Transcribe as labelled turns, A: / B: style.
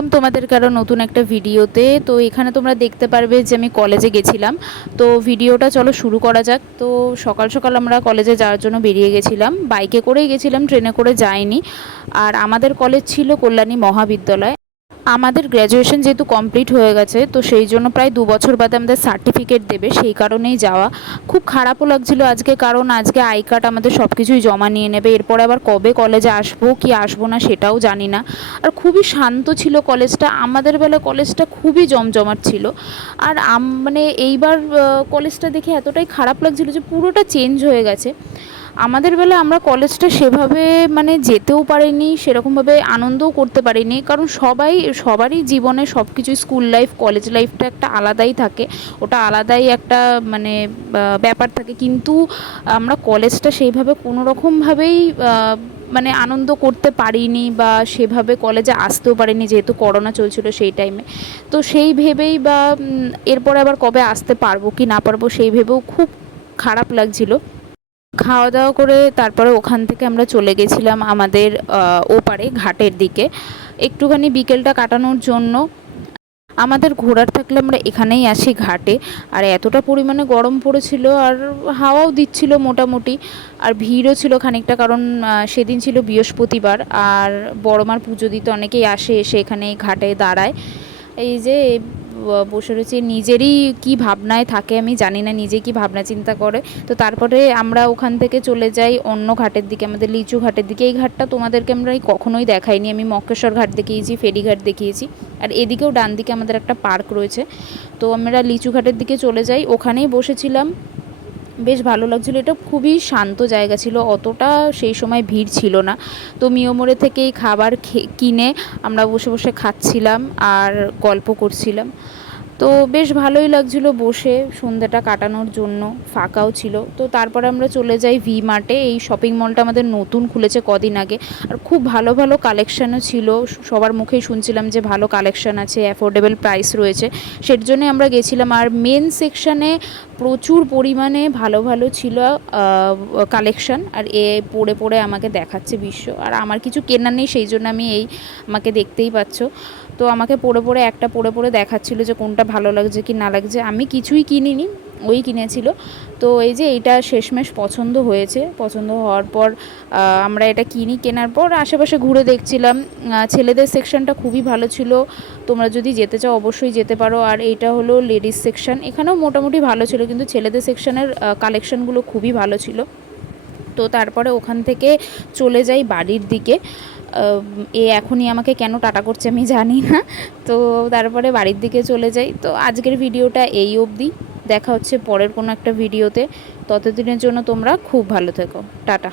A: Welcome তোমাদের কারও নতুন একটা ভিডিওতে। তো এখানে তোমরা দেখতে পারবে যে আমি কলেজে গেছিলাম। তো ভিডিওটা চলো শুরু করা যাক। তো সকাল সকাল আমরা কলেজে যাওয়ার জন্য বেরিয়ে গেছিলাম। বাইকে করেই গেছিলাম ট্রেনে করে যাইনি। আর আমাদের কলেজ ছিল কল্যাণী মহাবিদ্যালয়। আমাদের গ্র্যাজুয়েশন যেহেতু কমপ্লিট হয়ে গেছে, তো সেই জন্য প্রায় দু বছর বাদে আমাদের সার্টিফিকেট দেবে, সেই কারণেই যাওয়া। খুব খারাপও লাগছিল আজকে, কারণ আজকে আই কার্ড আমাদের সব কিছুই জমা নিয়ে নেবে। এরপরে আবার কবে কলেজে আসব, কি আসব না সেটাও জানি না। আর খুবই শান্ত ছিল কলেজটা আমাদের বেলা কলেজটা খুবই জমজমাট ছিল। আর মানে এইবার কলেজটা দেখে এতটাই খারাপ লাগছিল যে পুরোটা চেঞ্জ হয়ে গেছে। আমাদের বেলা আমরা কলেজটা সেভাবে মানে যেতেও পারিনি, সেরকমভাবে আনন্দও করতে পারিনি। কারণ সবাই, সবারই জীবনে সব কিছুই স্কুল লাইফ, কলেজ লাইফটা একটা আলাদাই থাকে। ওটা আলাদাই একটা মানে ব্যাপার থাকে। কিন্তু আমরা কলেজটা সেইভাবে কোনো রকমভাবেই মানে আনন্দ করতে পারিনি বা সেভাবে কলেজে আসতেও পারিনি, যেহেতু করোনা চলছিল সেই টাইমে। তো সেই ভেবেই বা এরপরে আবার কবে আসতে পারব কি না পারব সেই ভেবেও খুব খারাপ লাগছিল। খাওয়া দাওয়া করে তারপরে ওখান থেকে আমরা চলে গেছিলাম আমাদের ওপারে ঘাটের দিকে। একটুখানি বিকেলটা কাটানোর জন্য আমাদের ঘোরার থাকলে আমরা এখানেই আসি ঘাটে। আর এতটা পরিমাণে গরম পড়েছিল আর হাওয়াও দিচ্ছিল মোটামুটি। আর ভিড়ও ছিল খানিকটা কারণ সেদিন ছিল বৃহস্পতিবার আর বড়মার পুজো দিতে অনেকেই আসে এসে এখানে ঘাটে দাঁড়ায়। এই যে বসে রয়েছে। নিজেরই কি ভাবনায় থাকে আমি জানি না নিজে কি ভাবনা চিন্তা করে। তো তারপরে আমরা ওখান থেকে চলে যাই অন্য ঘাটের দিকে, আমাদের লিচু ঘাটের দিকে। এই ঘাটটা তোমাদেরকে আমরা কখনোই দেখাইনি। আমি মক্কেশ্বর ঘাট দেখিয়েছি ফেরিঘাট দেখিয়েছি। আর এদিকেও ডান দিকে আমাদের একটা পার্ক রয়েছে। তো আমরা লিচু ঘাটের দিকে চলে যাই। ওখানেই বসেছিলাম। বেশ ভালো লাগছিল। এটা খুবই শান্ত জায়গা ছিল, অতটা সেই সময় ভিড় ছিল না। তো মিয়মোড়ে থেকেই খাবার কিনে আমরা বসে বসে খাচ্ছিলাম আর গল্প করছিলাম। তো বেশ ভালোই লাগছিল বসে সন্ধ্যাটা কাটানোর জন্য, ফাঁকাও ছিল। তো তারপরে আমরা চলে যাই ভি মার্টে এই শপিং মলটা আমাদের নতুন খুলেছে কদিন আগে। আর খুব ভালো ভালো কালেকশানও ছিল। সবার মুখেই শুনছিলাম যে ভালো কালেকশান আছে অ্যাফোর্ডেবল প্রাইস রয়েছে। সের জন্যে আমরা গেছিলাম। আর মেন সেকশানে প্রচুর পরিমাণে ভালো ভালো ছিল কালেকশান আর এ পড়ে পড়ে আমাকে দেখাচ্ছে বিশ্ব। আর আমার কিছু কেনা নেই, সেই জন্য আমি এই আমাকে দেখতেই পাচ্ছ। তো আমাকে পড়ে পড়ে একটা পড়ে পড়ে দেখাচ্ছিল যে কোনটা ভালো লাগছে কি না লাগছে, আমি কিছুই কিনিনি, ওই কিনেছিল। তো এই যে এইটা শেষমেশ পছন্দ হয়েছে, পছন্দ হওয়ার পর আমরা এটা কিনি, কেনার পর আশেপাশে ঘুরে দেখছিলাম ছেলেদের সেকশনটা খুবই ভালো ছিল। তোমরা যদি যেতে চাও অবশ্যই যেতে পারো। আর এইটা হলো লেডিস সেকশন, এখানেও মোটামুটি ভালো ছিল, কিন্তু ছেলেদের সেকশনের কালেকশনগুলো খুবই ভালো ছিল। তো তারপরে ওখান থেকে চলে যাই বাড়ির দিকে। এ এখনই আমাকে কেন টাটা করছে আমি জানি না। তো তারপরে বাড়ির দিকে চলে যাই। তো আজকের ভিডিওটা এই অবধি। দেখা হচ্ছে পরের কোনো একটা ভিডিওতে। ততদিনের জন্য তোমরা খুব ভালো থেকো। টাটা।